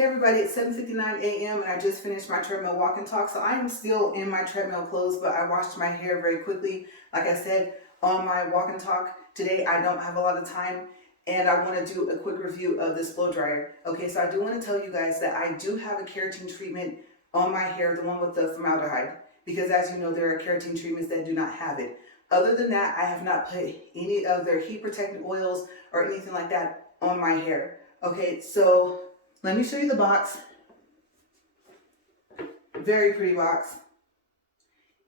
Hey everybody, it's 7:59 a.m. and I just finished my treadmill walk and talk. So I am still in my treadmill clothes, but I washed my hair very quickly. Like I said, on my walk and talk today, I don't have a lot of time and I want to do a quick review of this blow dryer. Okay, so I do want to tell you guys that I do have a keratin treatment on my hair, the one with the formaldehyde, because as you know, there are keratin treatments that do not have it. Other than that, I have not put any of their heat protectant oils or anything like that on my hair. Okay, so let me show you the box. Very pretty box.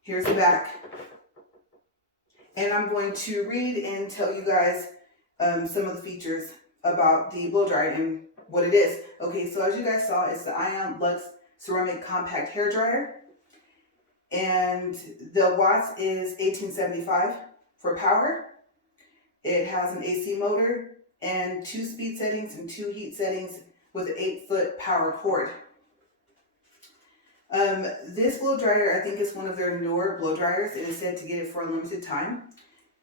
Here's the back. And I'm going to read and tell you guys some of the features about the blow dryer and what it is. Okay, so as you guys saw, it's the Ion LUXE Ceramic Compact Hair Dryer. And the watts is 1875 for power. It has an AC motor and 2 speed settings and 2 heat settings with an 8-foot power cord. This blow dryer, I think, is one of their newer blow dryers, and it's said to get it for a limited time.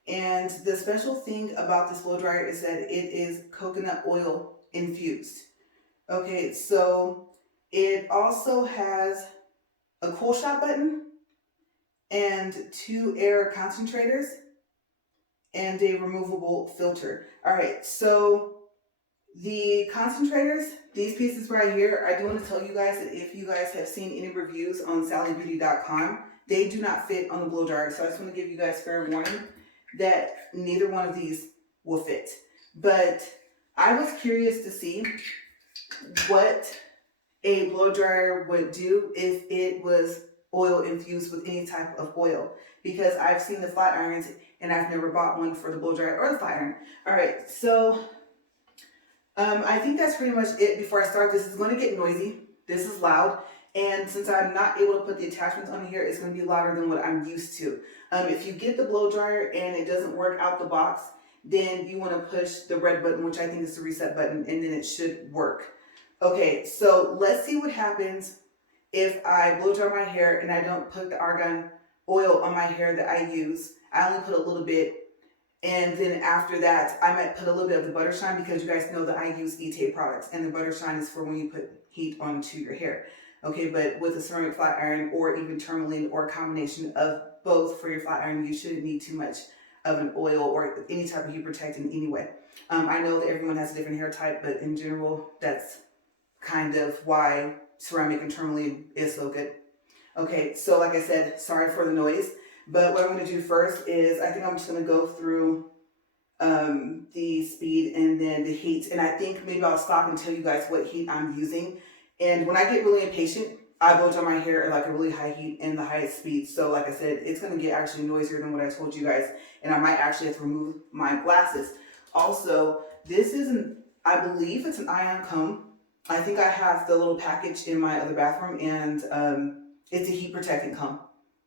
And the special thing about this blow dryer is that it is coconut oil infused. Okay, so it also has a cool shot button and 2 air concentrators and a removable filter. All right, so the concentrators, these pieces right here, I do want to tell you guys that if you guys have seen any reviews on sallybeauty.com, they do not fit on the blow dryer. So I just want to give you guys fair warning that neither one of these will fit. But I was curious to see what a blow dryer would do if it was oil infused with any type of oil, because I've seen the flat irons and I've never bought one for the blow dryer or the flat iron. All right, so I think that's pretty much it. Before I start, this is going to get noisy. This is loud. And since I'm not able to put the attachments on here, it's going to be louder than what I'm used to. If you get the blow dryer and it doesn't work out the box, then you want to push the red button, which I think is the reset button, and then it should work. Okay, so let's see what happens if I blow dry my hair and I don't put the argan oil on my hair that I use. I only put a little bit. And then after that, I might put a little bit of the butter shine, because you guys know that I use E-Tape products, and the butter shine is for when you put heat onto your hair. Okay, but with a ceramic flat iron or even tourmaline or a combination of both for your flat iron, you shouldn't need too much of an oil or any type of heat protectant anyway. I know that everyone has a different hair type, but in general, that's kind of why ceramic and tourmaline is so good. Okay, so like I said, sorry for the noise. But what I'm going to do first is I think I'm just going to go through the speed and then the heat. And I think maybe I'll stop and tell you guys what heat I'm using. And when I get really impatient, I blow dry my hair at like a really high heat and the highest speed. So like I said, it's going to get actually noisier than what I told you guys. And I might actually have to remove my glasses. Also, this is I believe it's an ion comb. I think I have the little package in my other bathroom, and it's a heat protectant comb.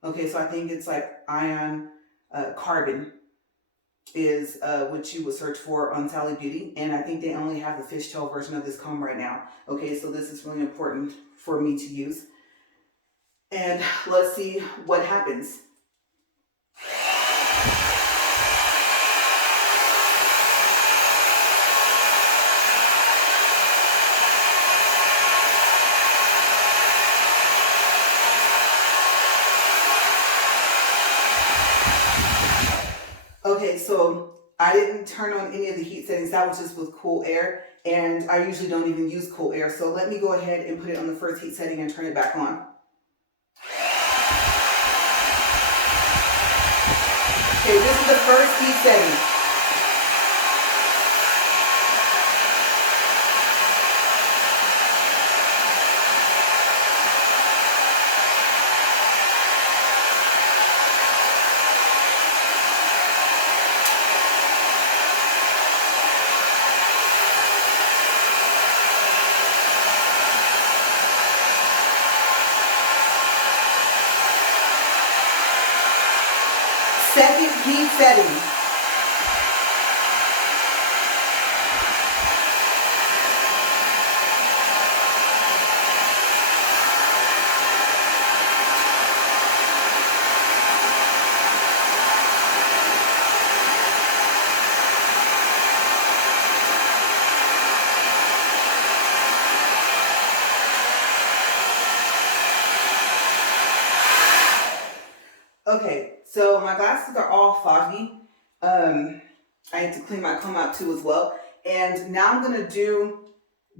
Okay, so I think it's like ion carbon is what you would search for on Sally Beauty. And I think they only have the fishtail version of this comb right now. Okay, so this is really important for me to use. And let's see what happens. Okay, so I didn't turn on any of the heat settings. That was just with cool air, and I usually don't even use cool air. So let me go ahead and put it on the first heat setting and turn it back on. Okay, this is the first heat setting. Second heat setting. Okay, so my glasses are all foggy. I need to clean my comb out too as well. And now I'm gonna do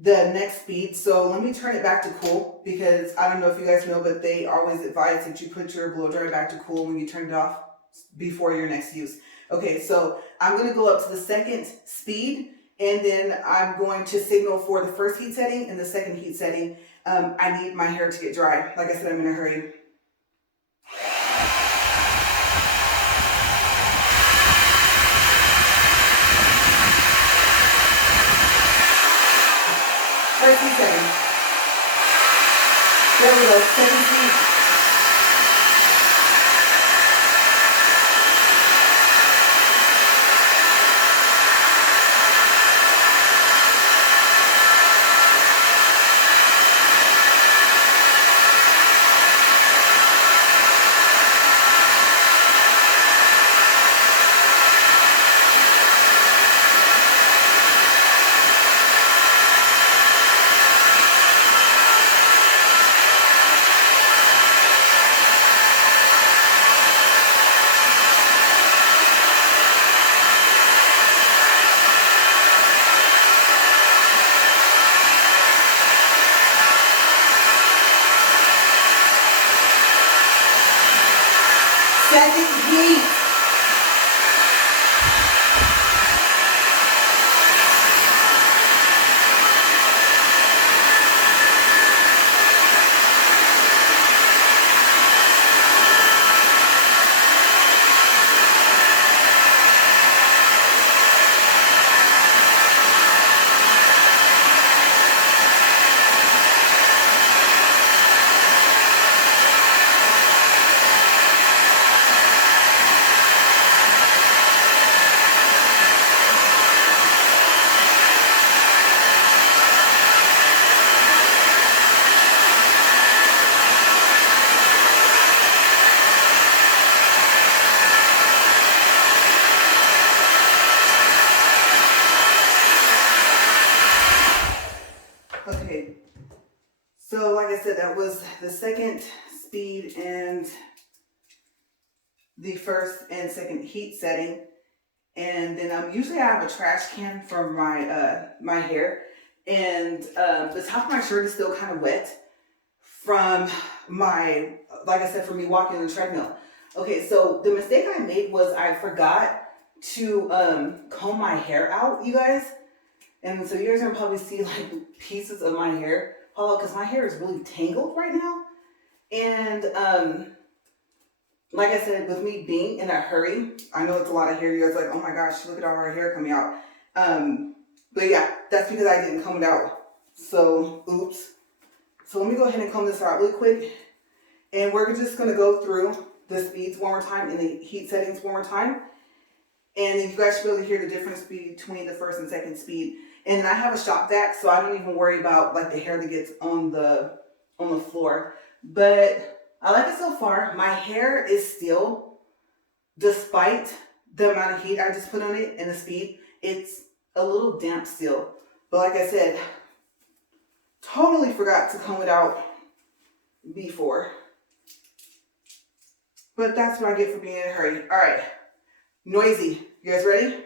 the next speed. So let me turn it back to cool because I don't know if you guys know, but they always advise that you put your blow dryer back to cool when you turn it off before your next use. Okay, so I'm gonna go up to the second speed and then I'm going to signal for the first heat setting and the second heat setting. I need my hair to get dry. Like I said, I'm in a hurry. First heat setting. There we go, second heat. Second heat. Okay, so like I said, that was the second speed and the first and second heat setting. And then usually I have a trash can for my my hair, and the top of my shirt is still kind of wet from my, like I said, from me walking on the treadmill. Okay, so the mistake I made was I forgot to comb my hair out, you guys. And so you guys are gonna probably see like pieces of my hair fall out because my hair is really tangled right now. And like I said, with me being in a hurry, I know it's a lot of hair. You guys are like, oh my gosh, look at all her hair coming out. But yeah, that's because I didn't comb it out. So, oops. So let me go ahead and comb this out really quick. And we're just gonna go through the speeds one more time and the heat settings one more time. And then you guys should be able to hear the difference between the first and second speed. And I have a shop vac, so I don't even worry about like the hair that gets on the floor. But I like it so far. My hair is still, despite the amount of heat I just put on it and the speed, it's a little damp still. But like I said, totally forgot to comb it out before. But that's what I get for being in a hurry. All right, noisy. You guys ready?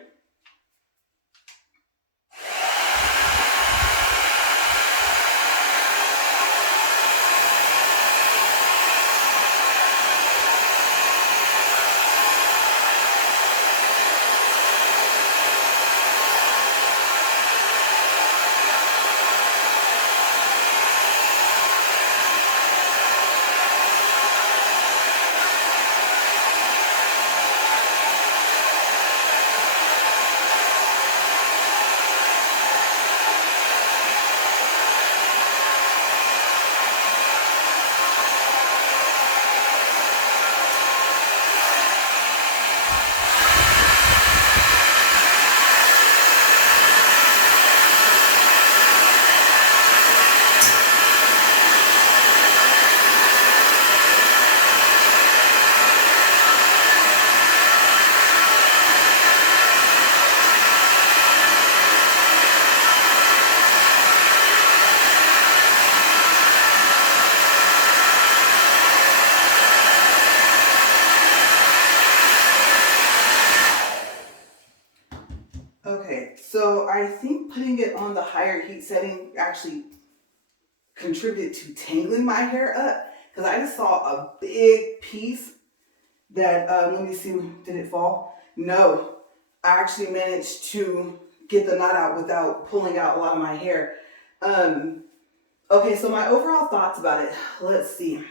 putting it on the higher heat setting actually contributed to tangling my hair up, because I just saw a big piece that, let me see, did it fall? No, I actually managed to get the knot out without pulling out a lot of my hair. Okay, so my overall thoughts about it, let's see.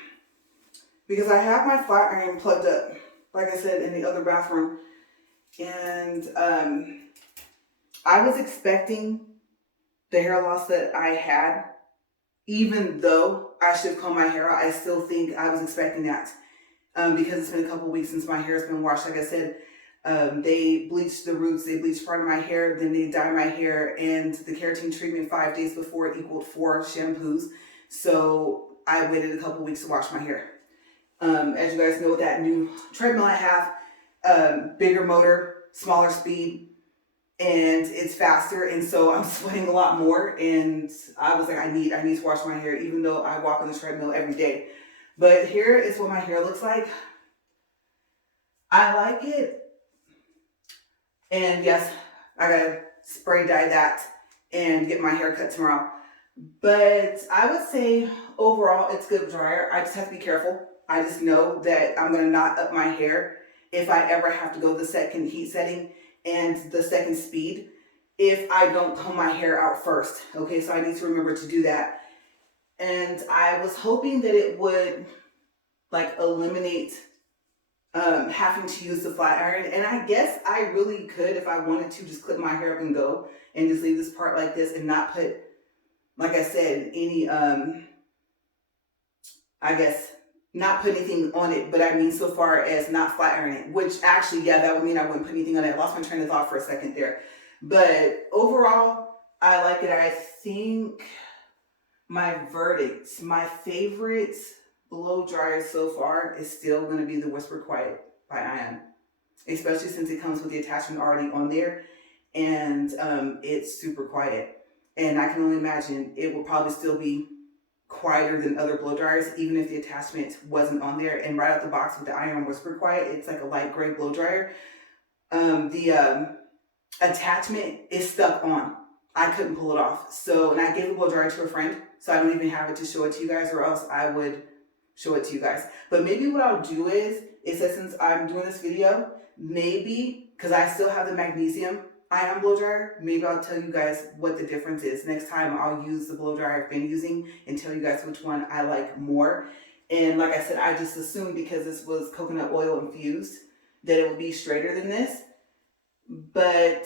Because I have my flat iron plugged up, like I said, in the other bathroom. And I was expecting the hair loss that I had. Even though I should have combed my hair out, I still think I was expecting that. Because it's been a couple weeks since my hair has been washed. Like I said, they bleached the roots, they bleached part of my hair, then they dyed my hair, and the keratin treatment 5 days before it equaled 4 shampoos. So I waited a couple weeks to wash my hair. As you guys know, that new treadmill I have, bigger motor, smaller speed, and it's faster, and so I'm sweating a lot more, and I was like, I need to wash my hair, even though I walk on the treadmill every day. But here is what my hair looks like. I like it. And yes, I gotta spray dye that and get my hair cut tomorrow. But I would say overall it's good dryer. I just have to be careful. I just know that I'm gonna knot up my hair if I ever have to go the second heat setting and the second speed if I don't comb my hair out first. Okay, so I need to remember to do that. And I was hoping that it would like eliminate having to use the flat iron, and I guess I really could if I wanted to just clip my hair up and go and just leave this part like this and not put, like I said, any I guess not put anything on it. But I mean, so far as not flat iron it, which actually, yeah, that would mean I wouldn't put anything on it. I lost my train of thought for a second there. But overall, I like it. I think my verdict, my favorite blow dryer so far is still going to be the Whisper Quiet by Ion, especially since it comes with the attachment already on there, and it's super quiet. And I can only imagine it will probably still be quieter than other blow dryers, even if the attachment wasn't on there. And right out the box with the Ion Whisper Quiet, it's like a light gray blow dryer. The attachment is stuck on. I couldn't pull it off. So, and I gave the blow dryer to a friend, so I don't even have it to show it to you guys, or else I would show it to you guys. But maybe what I'll do is that since I'm doing this video, maybe, because I still have the magnesium ion blow dryer, maybe I'll tell you guys what the difference is. Next time I'll use the blow dryer I've been using and tell you guys which one I like more. And like I said, I just assumed because this was coconut oil infused that it would be straighter than this. But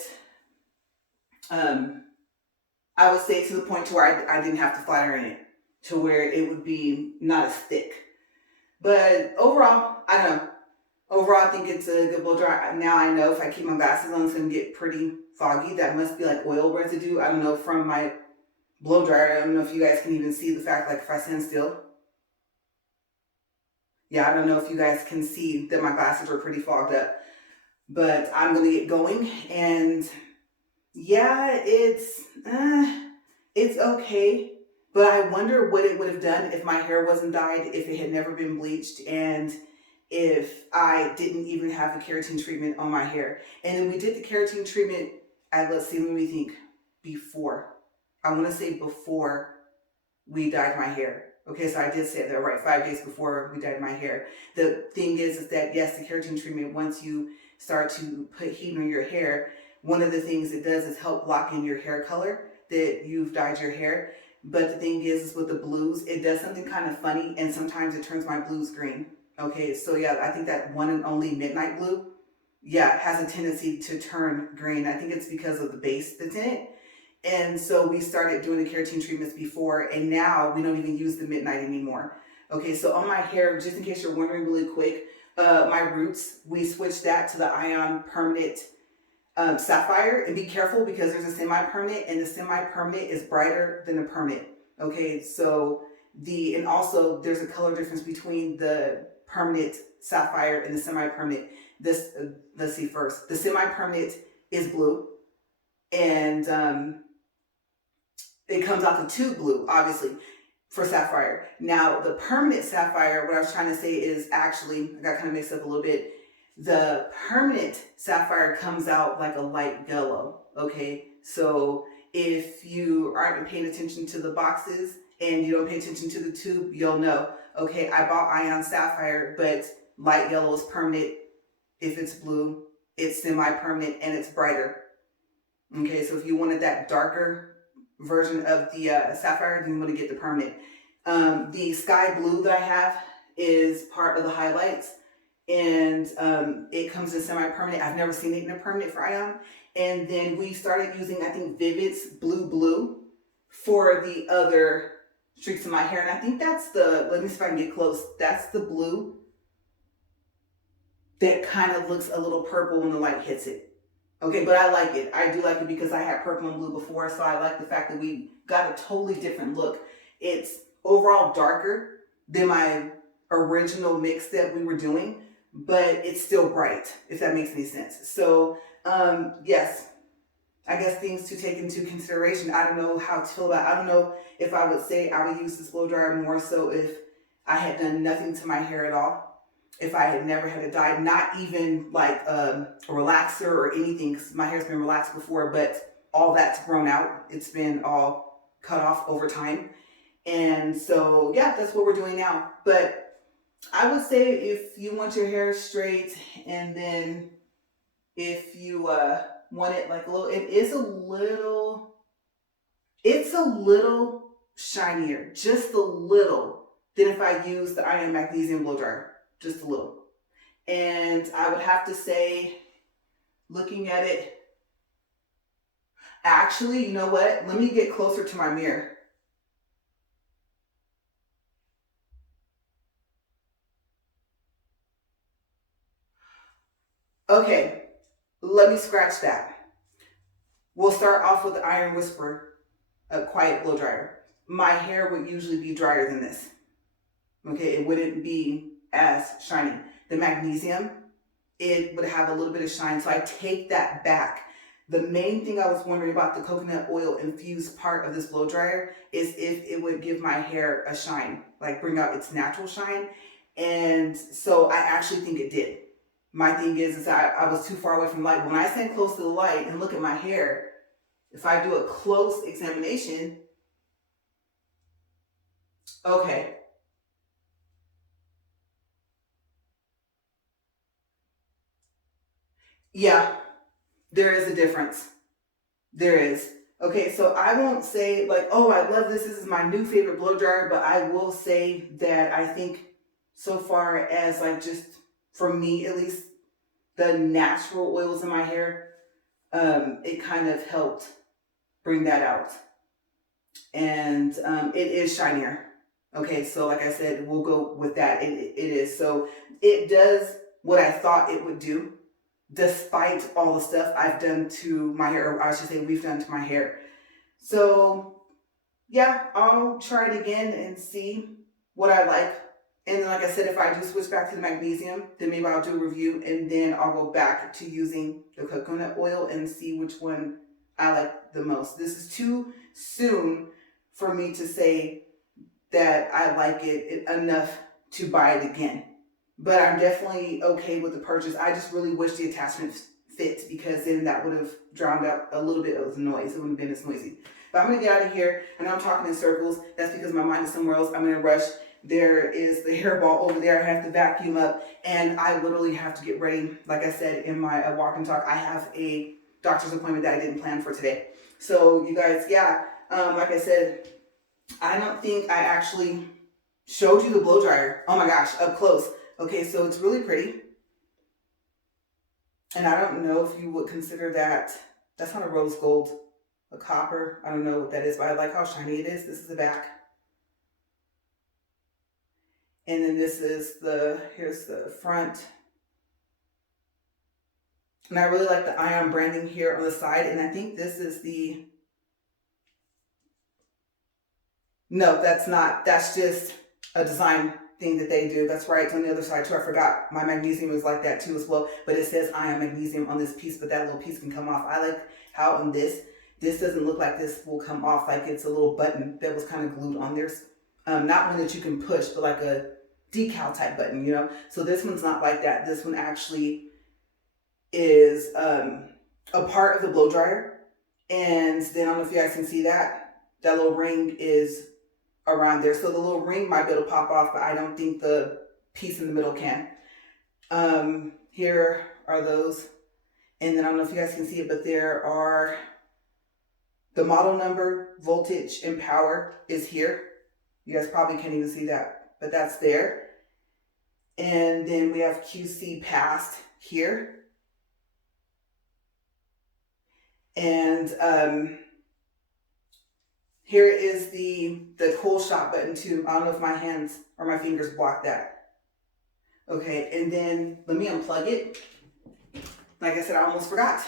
I would say to the point to where I didn't have to flat iron it, to where it would be not as thick. But overall, I don't know. Overall, I think it's a good blow dry. Now I know if I keep my glasses on, it's going to get pretty foggy. That must be like oil residue. I don't know, from my blow dryer. I don't know if you guys can even see the fact, like if I stand still. Yeah, I don't know if you guys can see that my glasses are pretty fogged up. But I'm going to get going. And yeah, it's okay. But I wonder what it would have done if my hair wasn't dyed, if it had never been bleached, and if I didn't even have the keratin treatment on my hair. And then we did the keratin treatment at, let's see, let me think, before. I want to say before we dyed my hair. Okay, so I did say that right, 5 days before we dyed my hair. The thing is that, yes, the keratin treatment, once you start to put heat on your hair, one of the things it does is help lock in your hair color that you've dyed your hair. But the thing is with the blues, it does something kind of funny, and sometimes it turns my blues green. Okay, so yeah, I think that one and only midnight blue, yeah, has a tendency to turn green. I think it's because of the base that's in it. And so we started doing the keratin treatments before, and now we don't even use the midnight anymore. Okay, so on my hair, just in case you're wondering really quick, my roots, we switched that to the Ion Permanent Sapphire. And be careful because there's a semi-permanent, and the semi-permanent is brighter than the permanent. Okay, so and also there's a color difference between the permanent sapphire and the semi-permanent. This, let's see first. The semi-permanent is blue, and it comes out the tube blue, obviously, for sapphire. Now, the permanent sapphire, what I was trying to say is actually, I got kind of mixed up a little bit. The permanent sapphire comes out like a light yellow, okay? So If you aren't paying attention to the boxes and you don't pay attention to the tube, you'll know, okay, I bought Ion Sapphire, but light yellow is permanent. If it's blue, it's semi-permanent and it's brighter. Okay, so if you wanted that darker version of the Sapphire, then you want to get the permanent. The sky blue that I have is part of the highlights, and it comes in semi-permanent. I've never seen it in a permanent for Ion. And then we started using, I think, Vivid's blue for the other streaks in my hair. And I think that's let me see if I can get close. That's the blue that kind of looks a little purple when the light hits it. Okay, but I like it. I do like it because I had purple and blue before, so I like the fact that we got a totally different look. It's overall darker than my original mix that we were doing, but it's still bright, if that makes any sense. So, yes, I guess things to take into consideration. I don't know how to feel about it. I don't know if I would say I would use this blow dryer more so if I had done nothing to my hair at all. If I had never had a dye, not even like a relaxer or anything, because my hair's been relaxed before, but all that's grown out. It's been all cut off over time. And so, yeah, that's what we're doing now. But I would say if you want your hair straight, and then if you want it like a little, it's a little shinier, just a little, than if I use the Ion Magnesium blow dryer. Just a little. And I would have to say, looking at it, actually, you know what? Let me get closer to my mirror. Okay, let me scratch that. We'll start off with the Iron Whisperer, a quiet blow dryer. My hair would usually be drier than this. Okay, it wouldn't be as shiny. The magnesium, it would have a little bit of shine, so I take that back. The main thing I was wondering about the coconut oil infused part of this blow dryer is if it would give my hair a shine, like bring out its natural shine. And so I actually think it did. My thing is I was too far away from light. When I stand close to the light and look at my hair, if I do a close examination, okay, yeah, there is a difference. There is. Okay, so I won't say like, oh, I love this. This is my new favorite blow dryer, but I will say that I think so far as like just for me at least, the natural oils in my hair, it kind of helped bring that out. And it is shinier. Okay, so like I said, we'll go with that. It is. So it does what I thought it would do, despite all the stuff I've done to my hair, or I should say we've done to my hair. So yeah, I'll try it again and see what I like. And then, like I said, if I do switch back to the magnesium, then maybe I'll do a review, and then I'll go back to using the coconut oil and see which one I like the most. This is too soon for me to say that I like it enough to buy it again. But I'm definitely okay with the purchase. I just really wish the attachment fit, because then that would have drowned out a little bit of the noise. It wouldn't have been as noisy. But I'm going to get out of here. I know I'm talking in circles. That's because my mind is somewhere else. I'm in a rush. There is the hairball over there. I have to vacuum up, and I literally have to get ready. Like I said in my walk and talk, I have a doctor's appointment that I didn't plan for today. So you guys, yeah, like I said, I don't think I actually showed you the blow dryer. Oh my gosh, up close. Okay, so it's really pretty. And I don't know if you would consider that, that's not a rose gold, a copper. I don't know what that is, but I like how shiny it is. This is the back. And then this is here's the front. And I really like the Ion branding here on the side. And I think this is no, that's not. That's just a design thing that they do. That's right. It's on the other side too. I forgot my magnesium is like that too as well. But it says Ion Magnesium on this piece, but that little piece can come off. I like how on this doesn't look like this will come off, like it's a little button that was kind of glued on there. Not one that you can push, but like a decal type button, you know? So this one's not like that. This one actually is a part of the blow dryer, And then I don't know if you guys can see that. That little ring is around there. So the little ring might be able to pop off, but I don't think the piece in the middle can. Here are those. And then I don't know if you guys can see it, but there are the model number, voltage, and power is here. You guys probably can't even see that, but that's there. And then we have QC passed here. And here is the cool shot button too. I don't know if my hands or my fingers block that. Okay, and then let me unplug it. Like I said, I almost forgot.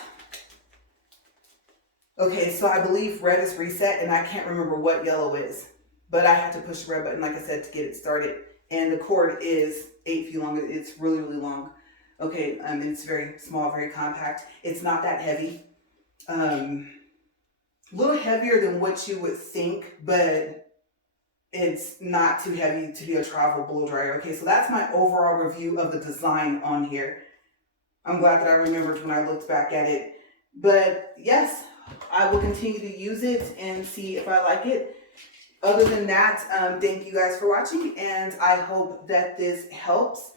Okay, so I believe red is reset, and I can't remember what yellow is. But I had to push the red button, like I said, to get it started. And the cord is 8 feet long. It's really, really long. Okay, it's very small, very compact. It's not that heavy. A little heavier than what you would think, but it's not too heavy to be a travel blow dryer. Okay, so that's my overall review of the design on here. I'm glad that I remembered when I looked back at it. But yes, I will continue to use it and see if I like it. Other than that, thank you guys for watching, and I hope that this helps.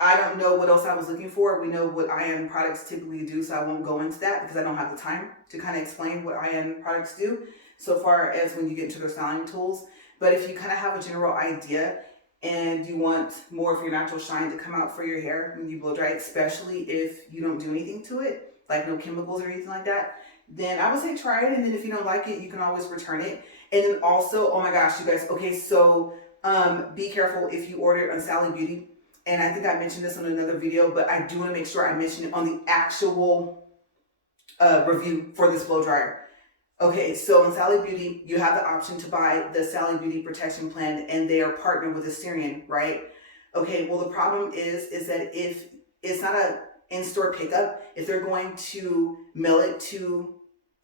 I don't know what else I was looking for. We know what IM products typically do, so I won't go into that because I don't have the time to kind of explain what IM products do so far as when you get into their styling tools. But if you kind of have a general idea and you want more of your natural shine to come out for your hair when you blow dry, especially if you don't do anything to it, like no chemicals or anything like that, then I would say try it. And then if you don't like it, you can always return it. And then also, oh my gosh, you guys, okay, so be careful if you order it on Sally Beauty. And I think I mentioned this on another video, but I do want to make sure I mention it on the actual review for this blow dryer. Okay, so in Sally Beauty, you have the option to buy the Sally Beauty Protection Plan, and they are partnered with Assyrian, right? Okay, well, the problem is that if it's not a in-store pickup, if they're going to mail it to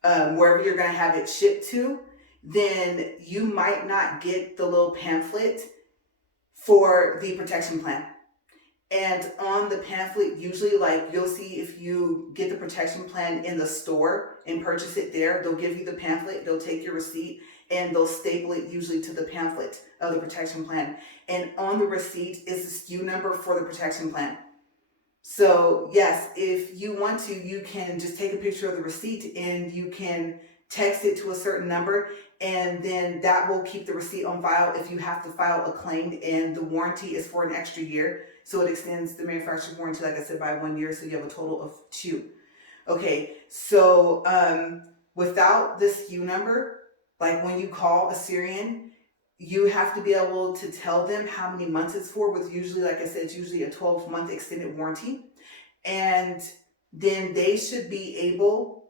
wherever you're going to have it shipped to, then you might not get the little pamphlet for the protection plan. And on the pamphlet, usually, like, you'll see if you get the protection plan in the store and purchase it there, they'll give you the pamphlet, they'll take your receipt, and they'll staple it usually to the pamphlet of the protection plan. And on the receipt is the SKU number for the protection plan. So yes, if you want to, you can just take a picture of the receipt and you can text it to a certain number, and then that will keep the receipt on file if you have to file a claim. And the warranty is for an extra year, so it extends the manufacturer warranty, like I said, by 1 year, so you have a total of 2. Okay, so without the SKU number, like when you call Assyrian, you have to be able to tell them how many months it's for, with usually, like I said, it's usually a 12-month extended warranty. And then they should be able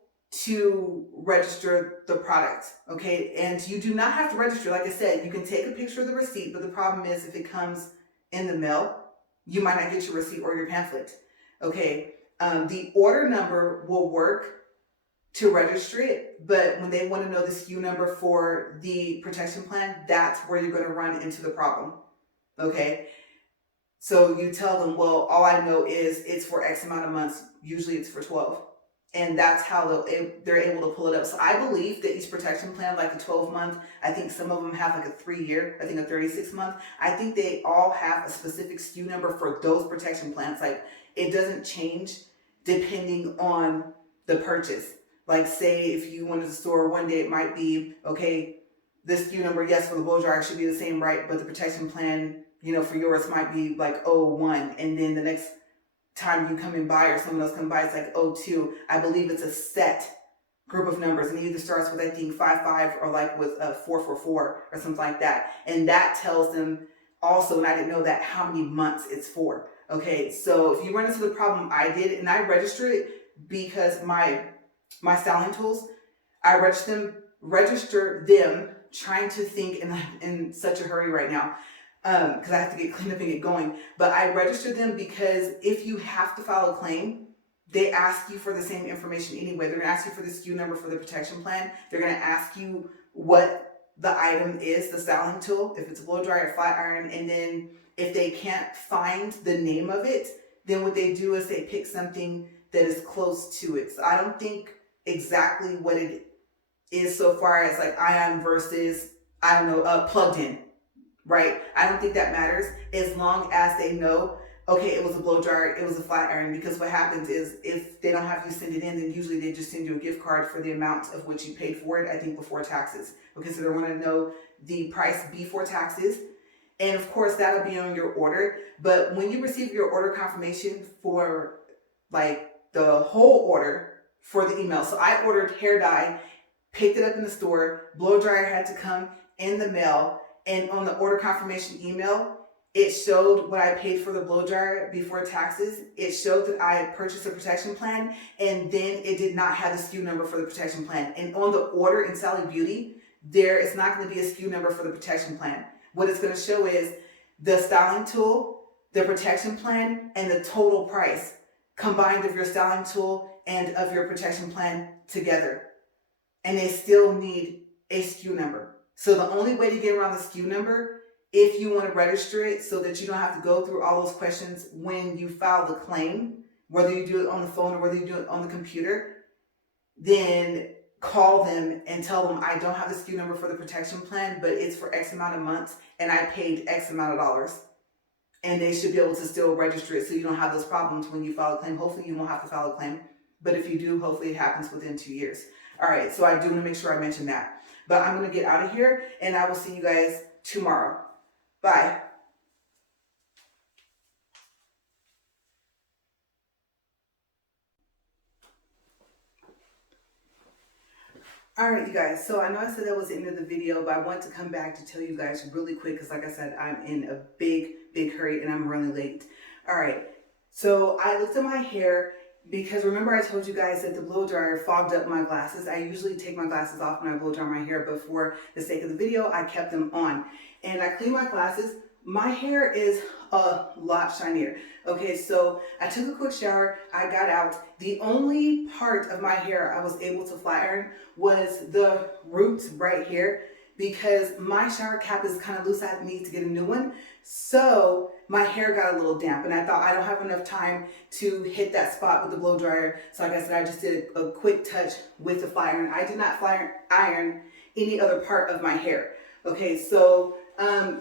to register the product, okay? And you do not have to register. Like I said, you can take a picture of the receipt, but the problem is if it comes in the mail, you might not get your receipt or your pamphlet, okay? The order number will work to register it, but when they want to know the SKU number for the protection plan, that's where you're going to run into the problem, okay? So you tell them, well, all I know is it's for X amount of months. Usually it's for 12. And that's how they're able to pull it up. So I believe that each protection plan, like a 12-month, I think some of them have like a 3-year, I think a 36-month. I think they all have a specific SKU number for those protection plans. Like, it doesn't change depending on the purchase. Like, say if you went to the store one day, it might be, okay, this SKU number, yes, for the blow dryer should be the same, right? But the protection plan, you know, for yours might be like 01. And then the next time you come and buy, or someone else come by, it's like 02. I believe it's a set group of numbers, and it either starts with, I think, 55 or like with 444 or something like that. And that tells them also, and I didn't know that, how many months it's for. Okay, so if you run into the problem I did, and I registered it because my styling tools, I register them trying to think, and I'm in such a hurry right now, because I have to get cleaned up and get going. But I registered them because if you have to file a claim, they ask you for the same information anyway. They're going to ask you for the SKU number for the protection plan. They're going to ask you what the item is, the styling tool, if it's a blow dryer, a flat iron, and then if they can't find the name of it, then what they do is they pick something that is close to it. So I don't think exactly what it is so far as like ion versus, I don't know, plugged in, right? I don't think that matters as long as they know, okay, it was a blow dryer, it was a flat iron. Because what happens is if they don't have you send it in, then usually they just send you a gift card for the amount of which you paid for it, I think before taxes, because they want to know the price before taxes. And of course, that'll be on your order. But when you receive your order confirmation for like the whole order for the email, so I ordered hair dye, picked it up in the store, blow dryer had to come in the mail, and on the order confirmation email, it showed what I paid for the blow dryer before taxes. It showed that I had purchased a protection plan, and then it did not have the SKU number for the protection plan. And on the order in Sally Beauty, there is not going to be a SKU number for the protection plan. What it's going to show is the styling tool, the protection plan, and the total price combined of your styling tool and of your protection plan together. And they still need a SKU number. So the only way to get around the SKU number, if you want to register it so that you don't have to go through all those questions when you file the claim, whether you do it on the phone or whether you do it on the computer, then call them and tell them, I don't have the SKU number for the protection plan, but it's for X amount of months and I paid X amount of dollars. And they should be able to still register it so you don't have those problems when you file a claim. Hopefully you won't have to file a claim, but if you do, hopefully it happens within 2 years. All right, so I do want to make sure I mention that. But I'm going to get out of here and I will see you guys tomorrow. Bye. All right, you guys, so I know I said that was the end of the video, but I want to come back to tell you guys really quick because like I said, I'm in a big hurry and I'm running late. All right, so I looked at my hair because remember I told you guys that the blow dryer fogged up my glasses. I usually take my glasses off when I blow dry my hair, but for the sake of the video, I kept them on. And I cleaned my glasses. My hair is a lot shinier. Okay, so I took a quick shower, I got out. The only part of my hair I was able to flat iron was the roots right here because my shower cap is kind of loose. I need to get a new one. So my hair got a little damp and I thought I don't have enough time to hit that spot with the blow dryer. So like I said, I just did a quick touch with the flat iron. I did not flat iron any other part of my hair. Okay, so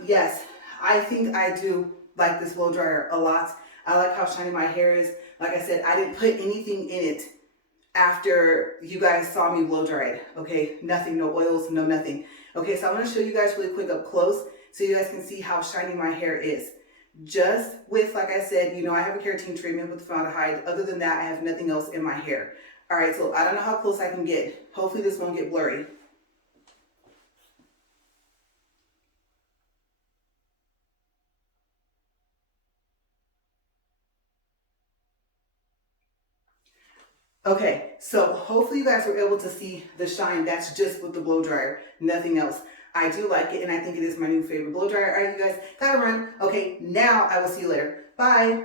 yes, I think I do like this blow dryer a lot. I like how shiny my hair is. Like I said, I didn't put anything in it after you guys saw me blow dry it. Okay, nothing, no oils, no nothing. Okay, so I'm going to show you guys really quick up close so you guys can see how shiny my hair is. Just with, like I said, you know, I have a keratin treatment with formaldehyde. Other than that, I have nothing else in my hair. All right, so I don't know how close I can get. Hopefully this won't get blurry. Okay, so hopefully you guys were able to see the shine. That's just with the blow dryer, nothing else. I do like it and I think it is my new favorite blow dryer. All right, you guys, gotta run. Okay, now I will see you later. Bye.